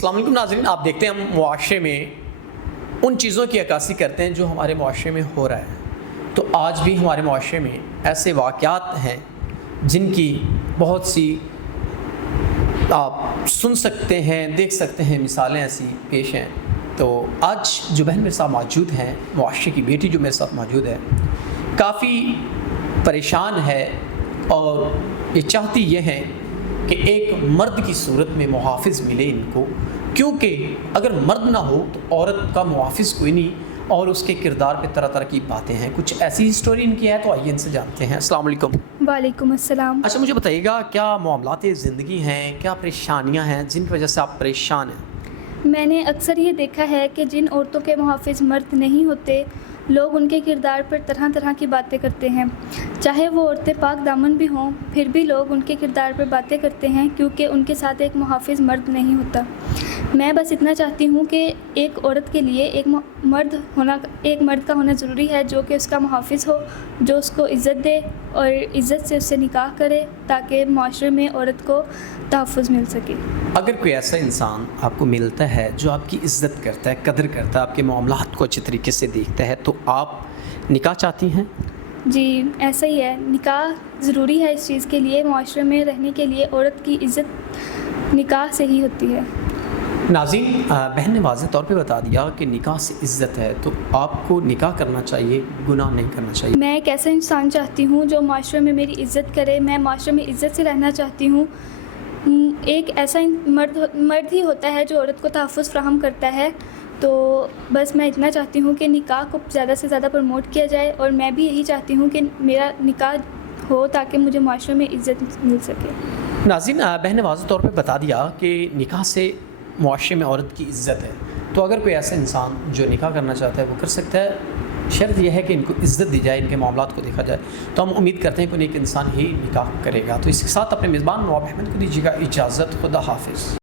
السلام علیکم ناظرین، آپ دیکھتے ہیں ہم معاشرے میں ان چیزوں کی عکاسی کرتے ہیں جو ہمارے معاشرے میں ہو رہا ہے. تو آج بھی ہمارے معاشرے میں ایسے واقعات ہیں جن کی بہت سی آپ سن سکتے ہیں، دیکھ سکتے ہیں، مثالیں ایسی پیش ہیں. تو آج جو بہن میرے ساتھ موجود ہیں، معاشرے کی بیٹی جو میرے ساتھ موجود ہے، کافی پریشان ہے اور یہ چاہتی یہ ہے کہ ایک مرد کی صورت میں محافظ ملے ان کو، کیونکہ اگر مرد نہ ہو تو عورت کا محافظ کوئی نہیں، اور اس کے کردار پہ طرح طرح کی باتیں ہیں. کچھ ایسی ہسٹوری ان کی ہے، تو آئیے ان سے جانتے ہیں. السلام علیکم. وعلیکم السلام. اچھا، مجھے بتائیے گا کیا معاملات زندگی ہیں، کیا پریشانیاں ہیں جن کی وجہ سے آپ پریشان ہیں؟ میں نے اکثر یہ دیکھا ہے کہ جن عورتوں کے محافظ مرد نہیں ہوتے، لوگ ان کے کردار پر طرح طرح کی باتیں کرتے ہیں. چاہے وہ عورتیں پاک دامن بھی ہوں، پھر بھی لوگ ان کے کردار پر باتیں کرتے ہیں کیونکہ ان کے ساتھ ایک محافظ مرد نہیں ہوتا. میں بس اتنا چاہتی ہوں کہ ایک عورت کے لیے ایک مرد کا ہونا ضروری ہے جو کہ اس کا محافظ ہو، جو اس کو عزت دے اور عزت سے اس سے نکاح کرے تاکہ معاشرے میں عورت کو تحفظ مل سکے. اگر کوئی ایسا انسان آپ کو ملتا ہے جو آپ کی عزت کرتا ہے، قدر کرتا ہے، آپ کے معاملات کو اچھے طریقے سے دیکھتا ہے، تو آپ نکاح چاہتی ہیں؟ جی ایسا ہی ہے. نکاح ضروری ہے اس چیز کے لیے. معاشرے میں رہنے کے لیے عورت کی عزت نکاح سے ہی ہوتی ہے. ناظرین، بہن نے واضح طور پہ بتا دیا کہ نکاح سے عزت ہے، تو آپ کو نکاح کرنا چاہیے، گناہ نہیں کرنا چاہیے. میں ایک ایسا انسان چاہتی ہوں جو معاشرے میں میری عزت کرے. میں معاشرے میں عزت سے رہنا چاہتی ہوں. ایک ایسا مرد ہی ہوتا ہے جو عورت کو تحفظ فراہم کرتا ہے. تو بس میں اتنا چاہتی ہوں کہ نکاح کو زیادہ سے زیادہ پروموٹ کیا جائے، اور میں بھی یہی چاہتی ہوں کہ میرا نکاح ہو تاکہ مجھے معاشرے میں عزت مل سکے. ناظرین، بہن نے واضح طور پہ بتا دیا کہ نکاح سے معاشرے میں عورت کی عزت ہے. تو اگر کوئی ایسا انسان جو نکاح کرنا چاہتا ہے وہ کر سکتا ہے. شرط یہ ہے کہ ان کو عزت دی جائے، ان کے معاملات کو دیکھا جائے. تو ہم امید کرتے ہیں کہ ایک انسان ہی نکاح کرے گا. تو اس کے ساتھ اپنے میزبان نواب احمد کو دیجیے گا اجازت. خدا حافظ.